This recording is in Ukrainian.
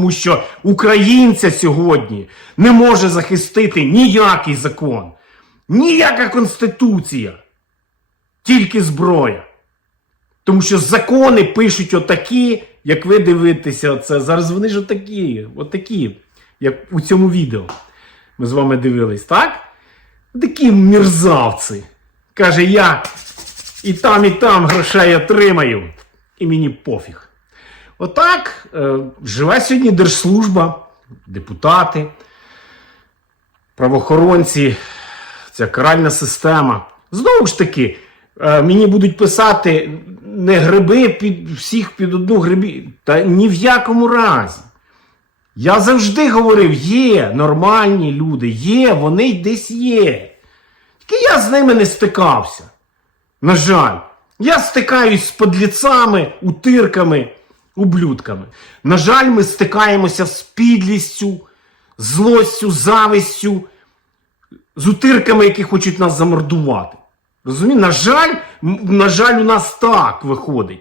тому що українця сьогодні не може захистити ніякий закон, ніяка конституція, тільки зброя. Тому що закони пишуть отакі, як ви дивитеся це. Зараз вони ж отакі, отакі, як у цьому відео. Ми з вами дивились, так? Такі мерзавці. Каже, я і там, і там грошей отримаю. І мені пофіг. Отак е, живе сьогодні держслужба, депутати, правоохоронці, ця каральна система. Знову ж таки, е, мені будуть писати не гриби під всіх під одну грибі. Та ні в якому разі. Я завжди говорив: є нормальні люди, є, вони десь є. Тільки я з ними не стикався. На жаль, я стикаюсь з подліцами, утирками, ублюдками. На жаль, ми стикаємося з підлістю, злостю, завистю, з утирками, які хочуть нас замордувати. Розумієте? На жаль, на жаль, у нас так виходить.